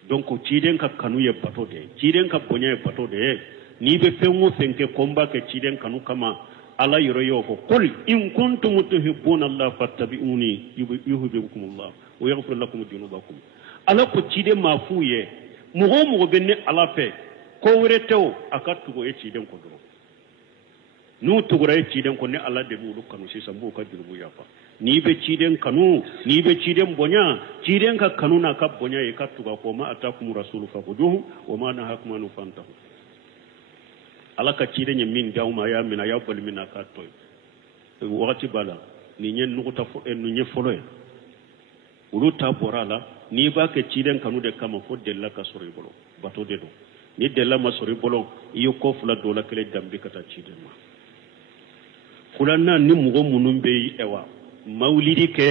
donc ciden ka kanu ye bato de ciden ka bonya ye bato de ni be fenwo fenke komba ke ciden kanu kama ala yoro yo ko qul in kuntum tuhibbuna Allah fattabi'uni yuhibbukum Allah wa yaghfir lakum dhunubakum ala ko ciden mafuye mugo benne ala fe ko wureto akatugo e ciden ko do nu tugura e ciden ko ne ala de mu kanu sisa mbu ka jurubu yafa ni be ciden kanu ni be ciden bonya ciden ka kanu na ka bonya e ka tuga ko ma atakum rasulu faquduhu wa ma nahakum an fantahu ala ka ciden min dawma ya mina ya bal mina ka toy wakati bala ni nyen nukuta fo en nye folo ulu ta borala ni ba ke ciden kanu de kama fo de la ka sori bolo bato de do ni de la ma sori bolo iyo ko fula do la kele dambi kata ciden ma kulana ni mugo munum be ewa maulidi ke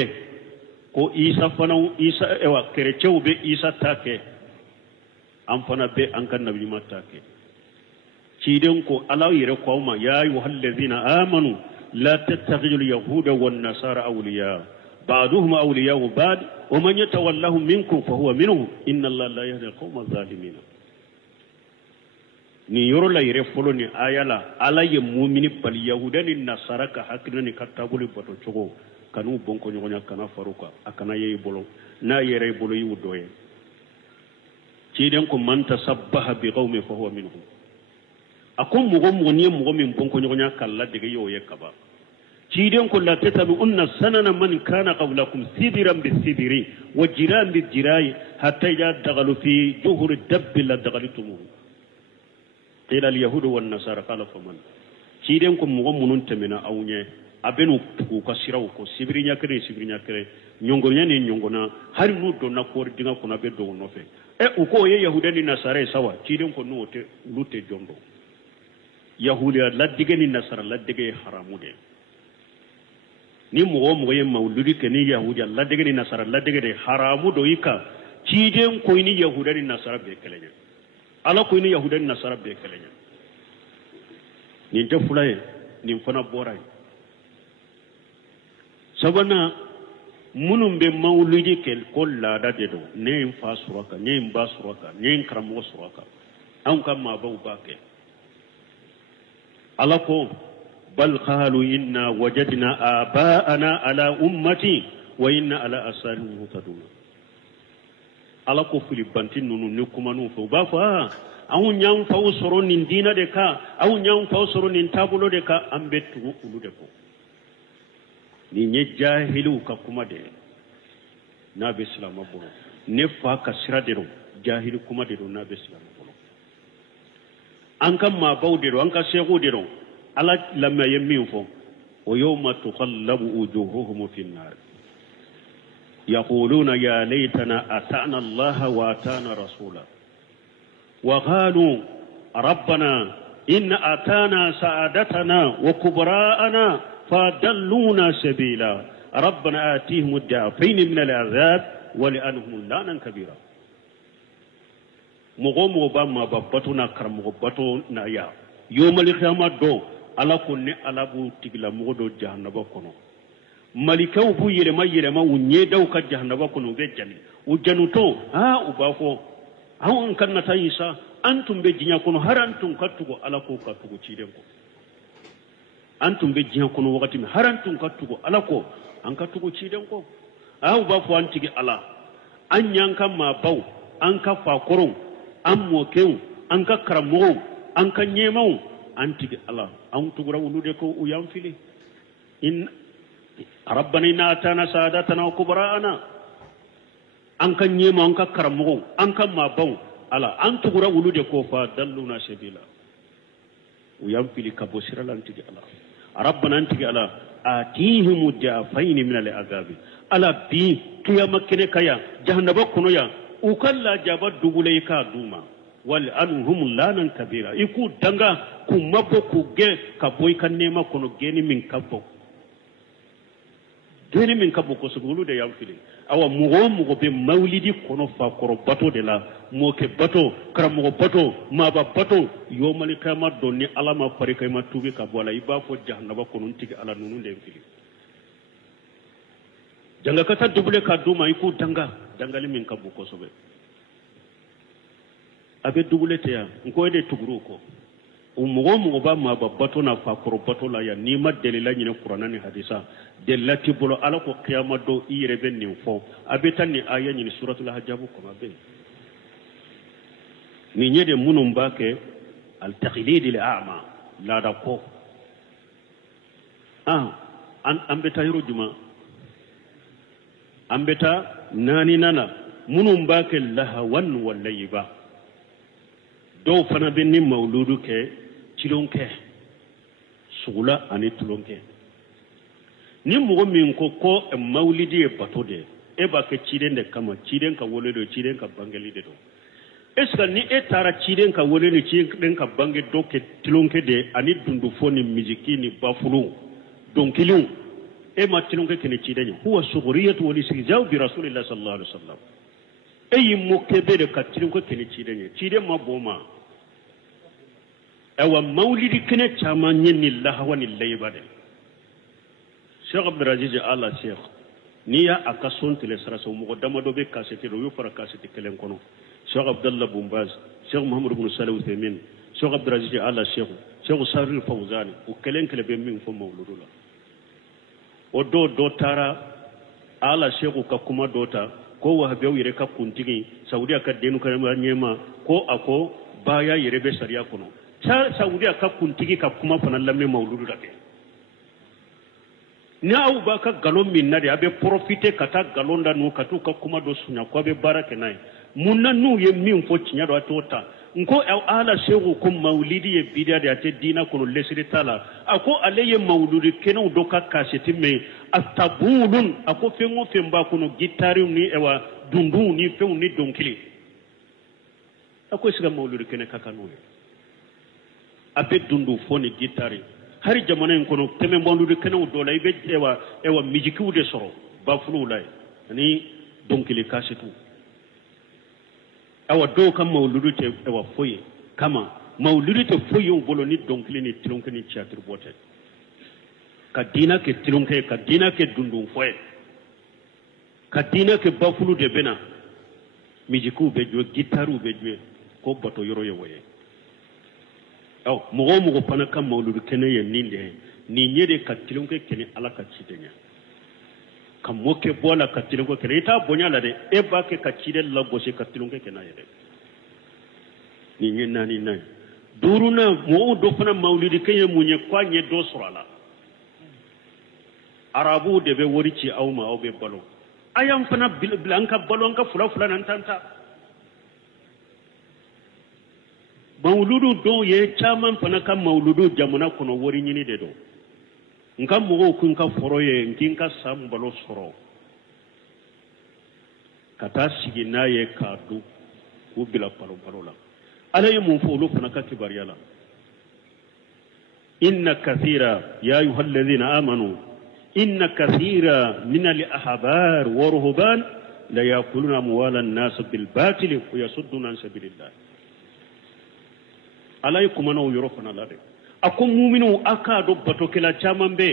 ko isa ewa kerechew be isa take am fana be an kan nabi mata ke ciden ko ala yire ko ma ya ayyuhallazina amanu la tattakhidul yahuda wan nasara awliya ba'duhum awliya ba'd wa man yatawallahum minkum fa huwa minhum inna allaha la yahdi al-qawma adh-dhalimin ni yoro la yire folo ni ayala ala ye mu'mini bal yahudani nasara ka hakina katabuli bato chogo kanu bonko nyonya kana faruka akana ye bolo na yere bolo yu doye ciden ko man tasabbaha bi qawmi fa huwa minhum akum mugo ni mugo min bonko nyonya kala de yo ye kaba ciden ko la tatabi unna sanana man kana qablakum sidiran bisidiri wa jiran bijirai hatta ya dagalu fi juhur dabb la dagalitum qila al yahud wan nasara qala faman ciden ko mugo munun temena awnye abenu ku kasiraw ko sibrinya kere nyongonya ni nyongona hari nu do na ko dinga ko na be do no fe uko ye yahudani nasara sawa ciden ko no te lute jondo yahudiya laddige ni nasara laddige haramu de ni mo ye mauludi ke ni yahudiya laddige ni nasara laddige de haramu do ika ciden ko ni yahudani nasara be kelenya ala ko ni yahudani nasara be kelenya ni te fulaye ni fana boray sabana munum be maulidi kel kolla da de do ne fa suraka ne ba suraka ne karamo suraka an kam ma bau bake alako bal qalu inna wajadna aba'ana ala ummati wa inna ala asarihim mutadun alako filibantin nunu ne kuma nu fo ba fa awun nyam fa usoro nin dina de ka awun nyam fa usoro nin tabulo de ka ambetu ulu de ko ni nye jahilu ka kuma de na be islam bolo ne fa ka sira de ro jahilu kuma de ro na be islam bolo an kan ma bawde ro an ka shego de ro ala lamma yemmin fo o yawma tuqallabu wujuhuhum fi an-nar يقولون يا ليتنا أتانا الله وأتانا رسولا وقالوا ربنا إن أتانا سعادتنا وكبراءنا فدلونا سبيلا ربنا آتيهم الضعفين من العذاب ولأنهم لانا كبيرا مغوم وبما ببطنا كرم وبطنا يا يوم القيامة دو على كوني على بو تيغلا مغدو جهنم كونو ملكو بو يرما ونيدو كجهنم كونو بجاني وجنوتو وبافو هاو كان نتايسا أنتم بجنيا كونو هر أنتم كتوغو على كو كتوغو تشيدنكو أنتم بجنيا كونو وقت هر أنتم كتوغو على كو أن كتوغو تشيدنكو بافو أنتيجي على أن ينكا ما باو أنك فاكرو أم موكيو أنك كرمو أنك نيمو أنتيجي على أن تغرا ولودكو ويانفيلي إن ربنا إن أتانا سادتنا وكبراءنا أنك نيمو أنك كرمو أنك ما باو ala an tugura wulude ko fa dalluna sabila وينفلي كبوسر لانتجي على ربنا انتجي على آتيهم الضعفين من العذاب على بي قيامة كنكايا جهنم كنويا وكلا جابت دغوليكا دوما والأنهم لانا كبيرا يكو دنگا كمبو كوجي كبوي كنيما كنو جيني من كبو جيني من كبو كسبولو دي ينفلي awa mugo be mawlidi kono fa koro bato de la moke bato karamo bato maba bato yomali kama donni alama pare kayma tubi ka bola iba fo jahannaba kono tigi ala nunu ndem fili janga kata double ka duma iku dangali min ka buko sobe abe double te ya ko de tuguru ko mugo ba maba bato na fa koro bato la ya ni ma delila nyine qur'ana ni hadisa delati bolo ala ko qiyama do ire ben ni fo abeta ni aya ni suratul hajjab ko mabe ni nyede munum bake al taqlid al a'ma la da ko an ambeta yoro juma ambeta nani nana munum bake lahawan walayba do fana ben ni mawludu ke tilonke sugula ani tulonke ni mugo min ko mawlidi e batode e ba ke chirende kama chiren ka woledo chiren ka bangali de do eska ni e tara chiren ka woledo chiren ka bange do ke tilonke de ani dundu foni miziki ni bafulu donkilun e ma tilonke kene chirenya huwa sughriyatu wa lisijau bi rasulillah sallallahu alaihi wasallam e yimmo kebe de ka tilonke kene chirenya chiren ma boma ewa mawlidi kene chama nyenni lahawani laybade Cheikh Abdelaziz Alla Cheikh niya akason tele sarasa mo damado be kasete ro yofara kasete kelen kono Cheikh Abdallah Bumbaz Cheikh Muhammad ibn Salih Uthaymin Cheikh Abdelaziz Alla Cheikh Cheikh Saril Fawzani o kelen kele be min fo mawludula o do tara Alla Cheikh ka kuma dota ko wahabe yire ka kuntigi Saudi ka denu ka nyema ko ako baya yire be sariya kono Saudi ka kuntigi ka kuma fana lamme mawludula ke ni aw ba ka galon min na de abe profiter kata galon da nu katu ka kuma do sunya ko be barake nay munna nu ye min fo cinya do atota nko ala shehu kum maulidi ye bidia de ate dina kono lesri tala ako aleye mauludi kenu do ka kaseti me atabulun ako fengo femba kono gitari ni ewa dundu ni fengo ni donkili ako siga mauludi kene kakanu abe dundu foni gitari hari jamana en kono teme bondude kenew dola ibe ewa mijiki de soro ba fulu lay ni donkili kasetu awa do kam mawludu te ewa foye kama mawludu te foye on bolo ni donkili ni tilonke ni theatre bote ka dina ke tilonke ka dina ke dundum foye ka dina ke ba fulu de bena mijiku be jo gitaru be jo ko bato yoro yewoye aw mugo pana kam mawludu kene ye ninde ni nyede katilon ke kene ala ka cidenya kam moke bola katilon ko kene ita bonya la de e ba ke kacide la bose katilon ke kena ye de ni nyenna ni nay duruna mo do pana mawludu kene munye kwa nye do surala arabu de be worici awma aw be balo ayam pana blanka balonka fula nan tanta mawludu do ye chaman fana kam mawludu jamana kono wori nyini de do ngam mo ko nka foroye nkinka sambalo soro kata sigina ye kadu ku bila palo la ala ye mun fo lu fana ka kibariya la inna kathira ya ayyuhalladhina amanu inna kathira min al-ahbar wa ruhban la yakuluna amwala an-nas bil batil wa yasudduna an sabilillah ala ye kuma na yoro fana la de ako mu'minu aka do bato kila chamambe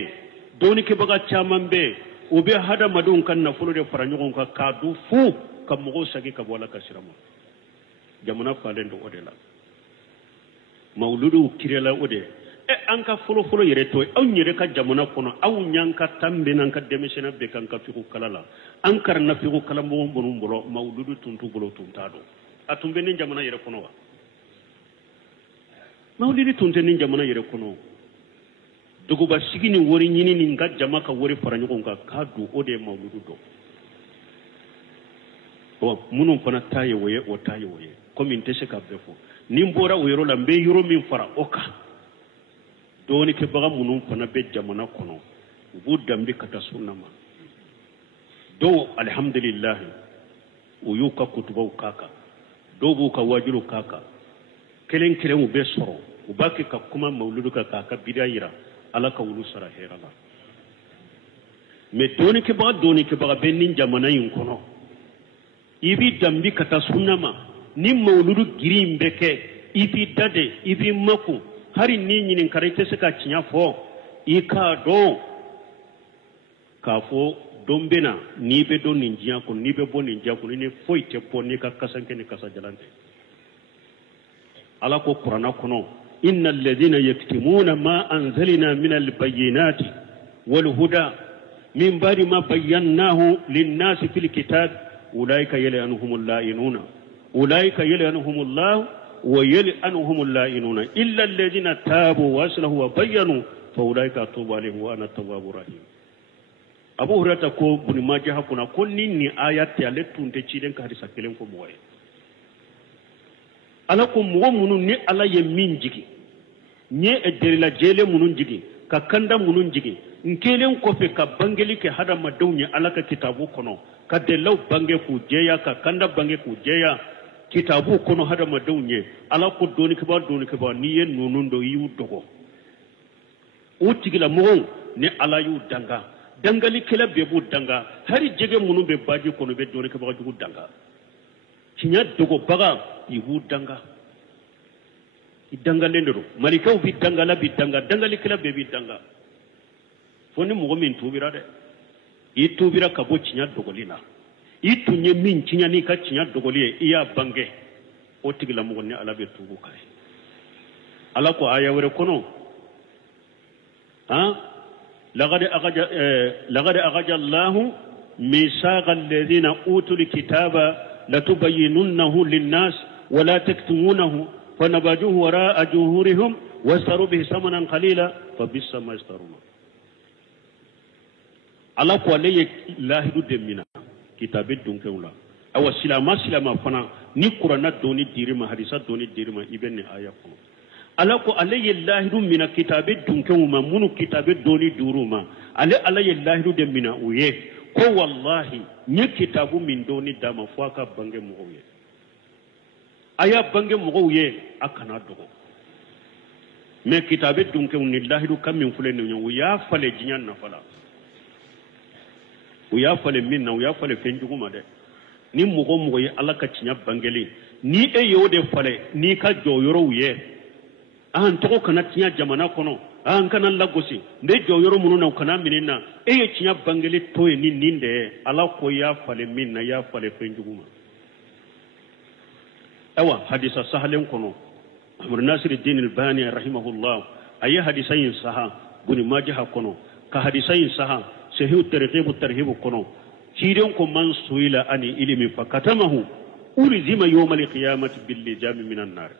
doni ke baga chamambe o be hada madun kan na fulo de faranyon ka kadu fu kam mo sagi ka bola ka sirama jamana falen do odela mauludu kirela ode an ka fulo yere to aw nyere ka jamana kono aw nyanka tambe nan ka demesena be kan ka fiku kalala an karna fiku kala mo bonum bolo mauludu tuntu bolo tuntado atumbe ni jamana yere kono wa mauludu tunte ni jamana yere kono duguba sigini wori nyini ni nga jama ka wori faranyon ka kadu ode mauludu do o munun fana taye woye o taye woye komin tese ka befo nimbora wero la mbe yoro min fara oka doni ke baga munun fana be jamana kono bu dambi kata sunnama do alhamdulillah o yuka kutuba kaka do bu ka wajiru kaka kelen kelen be soro u baki ka kuma mauludu ka kaka bidayira ala ka wulu sara herala me doni ke baga be nin jamana yin kono ibi dambi kata sunnama ni mauludu girin beke ibi dade ibi maku hari ni nyinin karite se ka cinya fo ika do ka fo dombena ni be do ninjia ko ni be bo ninjia ko ni foite po ni ka kasanke ni kasa jalante ala ko qur'ana kono innal ladhina yaktumuna ma anzalna min albayyinati wal huda min ba'di ma bayyanahu lin-nasi fil kitab ulaika yal'anuhumul la'inuna ulaika yal'anuhumullahu ويلعنهم اللائنون إلا الذين تابوا وأصلحوا وبينوا فأولئك أتوب عليهم وأنا التواب الرحيم أبو هريرة كو بن ماجه كنا كوني آيات يالتون تشيدن كهرسا كلام كموي ala ko mo munun ni ala ye min jigi nye ederila jele munun jigi ka kanda munun jigi nkelen ko fe ka bangeli ke hada madawnya ala ka kitabu kono ka delaw bange ku jeya ka kanda bange ku jeya kitabu kono hada madawnya ala ko doni ke ba ni yen nunun do yu dogo o tigila mo ne ala yu danga dangali kala be bu danga hari jege munun be baji kono be doni ke ba jugu danga kinya dogo baga ibu danga idanga lendero malikaw bi danga la bi danga dangali kala be bi danga foni mo min tubira de itubira ka bo kinya dogolina itunye min kinya ni ka kinya dogoliye iya bange o tigila mo ne ala be tubu kai ala ko aya wore kono ha laqad agaja Allah misaqa alladhina utul kitaba latubayyinunnahu lin-nas wa la taktumunahu fanabajuhu wara'a juhurihim wasaru bihi samanan qalila fabissa ma yastaruna ala ko leye lahidu demina kitabe dunkewla awa silama fana ni qur'ana doni dirima hadisa doni dirima ibn aya ko ala ko alayhi lahidu mina kitabe dunkewma munu kitabe doni duruma alayhi lahidu demina uye ko wallahi ni kitabu min doni dama faka bange mu'awiye aya bange mu'awiye akana dogo me kitabe dunkew ni lahidu kam min fulene nyu ya fale jinyan na fala uya fale minna uya fale fenjuguma de ni mugo ye alaka cinya bangeli ni e yode fale ni ka joyoro uye an to kana cinya jamana kono an kana lagosi nde joyoro mununa kana minina e ye cinya bangeli toye ni ninde ala ko ya fale minna ya fale fenjuguma awa hadisa sahalen kono Amr Nasiruddin Albani rahimahullah ay hadisayn saha buni majah kono ka hadisayn saha sahih tarhib kono kiren ko man suila ani ilmi fakatamahu ulzima yawm alqiyamati bil lijam minan nar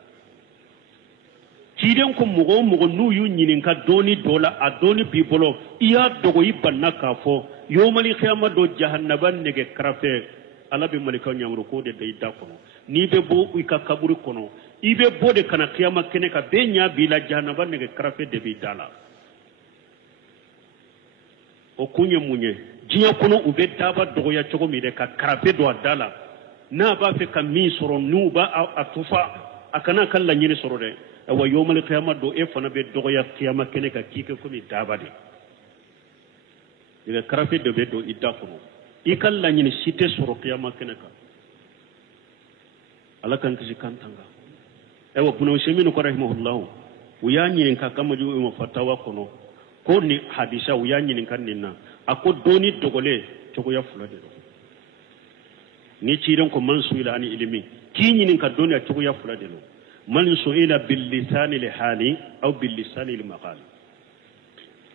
kiren ko mugo nu yunyinin ka doni dola adoni bibolo iya dogo ibanna ka fo yawm alqiyamati do jahannaban nege krafe alabi malika nyamru ko de day dakono ni be bo ka kaburi kono ibe bode kana kiyama kene ka benya bila jahannaba nege krafe de bi dala o kunye munye jinya kono ube daba dogoya cogo mi de ka karafe do adala na ba fe ka min soro nu ba atufa akana kala nyini soro de wa yawmal qiyamah do e fana be dogoya qiyamah kene ka kike ko mi daba de ila karafe do be do idda kono ikalla nyini site soro qiyamah kene ka ala kan kisi kantanga wa buno sheminu ko rahimahullah uya nyini ka kamaju mo fatawa kono ko ni hadisa uya nyini kan ninna ako doni dogole cogo ya fulade do ni ciren ko man suila ani ilimi ki nyini ka doni a cogo ya fulade do man suila bil lisani li hali aw bil lisani li maqal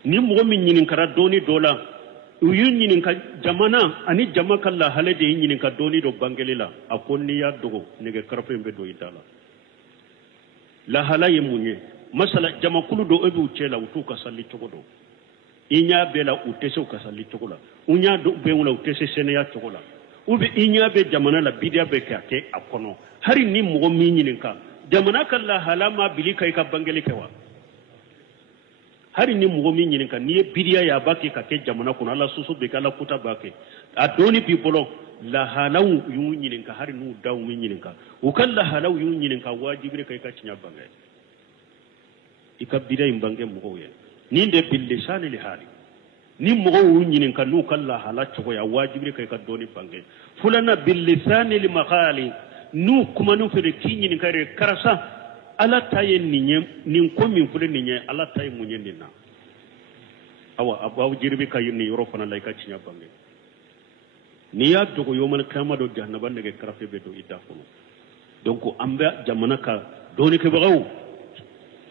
ni mo min nyini kara doni dola uyu nyini ka jamana ani jamaka la halade nyini ka doni do bangelela akonni ya dogo nege karfe be do idala la halaye munye masala jamakulu do ebu chela utuka salli cogo do inya bela utese ukasali chokola unya do be wala utese sene ya chokola ubi inya be jamana la bidia be kake akono hari ni mo mi nyininka jamana kala halama bilika ka bangele kewa hari ni mo mi nyininka ni bidia ya baki kake jamana kuna la susu be kala kuta bake adoni bibolo la halaw yu nyininka hari nu daw mi nyininka ukalla halaw yu nyininka wajibi kai ka cinya bangai ikabida imbange mo ye ninde billisani li hali ni mogo wunyinin kan nu kala hala chogo ya wajibi kay ka doni bange fulana billisani li maqali nu kuma nu fere kinyinin kare karasa ala taye ninye nin komi fule ninye ala taye munye ninna awa abaw jirbi kay ni yoro fana lay ka cinya bange ni ya dogo yomal kama do jahannaba ne karafe be do idda kono donc amba jamana ka doni ke bagaw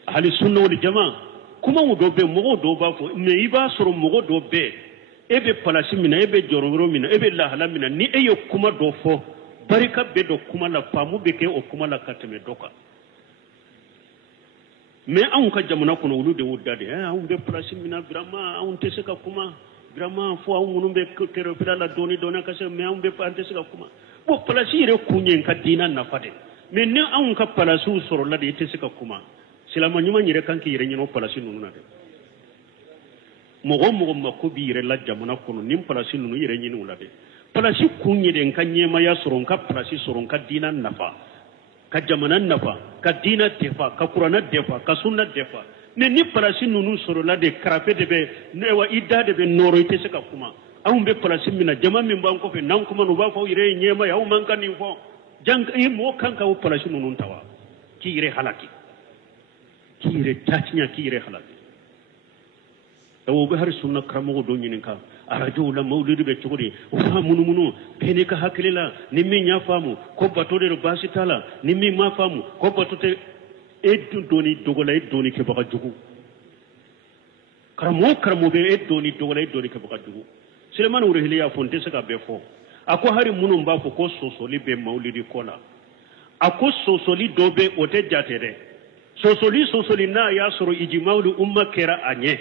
ahli sunna wal jamaa kuma mu do be mogo do ba fo me iba soro mogo do be ebe palasi mina ebe jororo mina ebe la hala mina ni eyo kuma do fo barika be do kuma la famu be ke o kuma la kateme doka me an ka jamana kono wulu de wudade an be palasi mina brama an teseka kuma brama fo an munu be kero pila la doni dona ka se me an be pa teseka kuma bo palasi re kunyen ka dina na fade me ne an ka palasu soro la de teseka kuma silama nyuma nyire kanki yire nyino palasi nunu na de mogo makobi yire la jamana kono nim palasi nunu yire nyino la de palasi kunye de nkanye ma ya soron ka palasi soron ka dina nafa ka jamana nafa ka dina defa ka qur'ana defa ka sunna defa ne ni palasi nunu soro la de karafe de be ne wa idda de be noro ite se ka kuma awun be palasi mina jama min ban ko fe nan kuma no ba fo yire nyema ya man kan ni fo jang e mo kan ka wo palasi nunu tawa ki yire halaki kire tatinya kire halati tawo be har sunna kramo do nyininka arajo la mawlidu be chogori o famunu munu bene ka hakilila nimmi nya famu ko batode do basitala nimmi ma famu ko batote eddu doni dogola eddu ni ke baka jugu kramo be eddu ni dogola eddu ni ke baka jugu Suleiman urehili ya fonte saka be fo ako hari munu mba fo ko sosoli be mawlidi kola ako sosoli dobe ote jatere sosoli na ya soro ijimawlu umma kera anye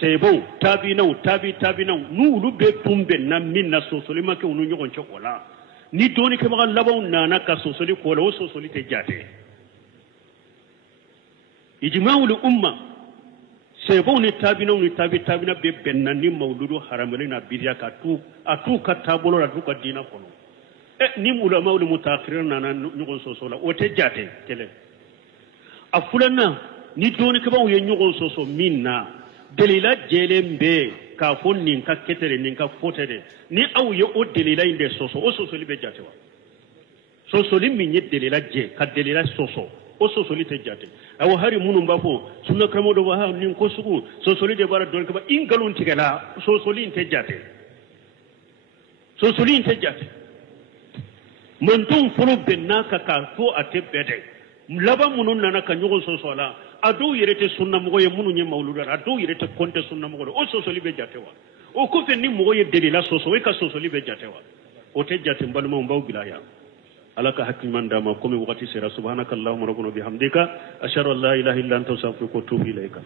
sebo tabi na nu ulu be tumbe na minna sosoli make unu nyogon chokola ni doni ke magal labaw nana ka sosoli kola o sosoli te jate ijimawlu umma sebo ni tabi na be benna ni mawludu haramele na bidia ka atu ka tabolo la duka dina kono ni ulama ul mutakhirin nana nyogon sosola o te jate kele afulana ni doni ke ba wo nyogon soso minna delila jelembe ka fon nin ka ketere nin ka fotere ni aw ye o delila inde soso o soso libe jatewa soso limmi nye delila je ka delila soso o soso li te jate aw hari munum ba fo sunna kramo do ha nin ko suku soso li de bara don ka ba ingalon tigala soso li te jate mon ton folo benna ka fo ate bede laba munun nana ka nyogon soso la ado yirete sunna mo ye munu nye mawluda ado yirete konte sunna mo o soso libe jatewa o ko fe ni mo ye delila soso we ka soso libe jatewa o te jate mbalma mbaw bilaya alaka hakiman dama komi wakati sera subhanakallahumma rabbuna bihamdika ashhadu an la ilaha illa anta astaghfiruka wa atubu ilayka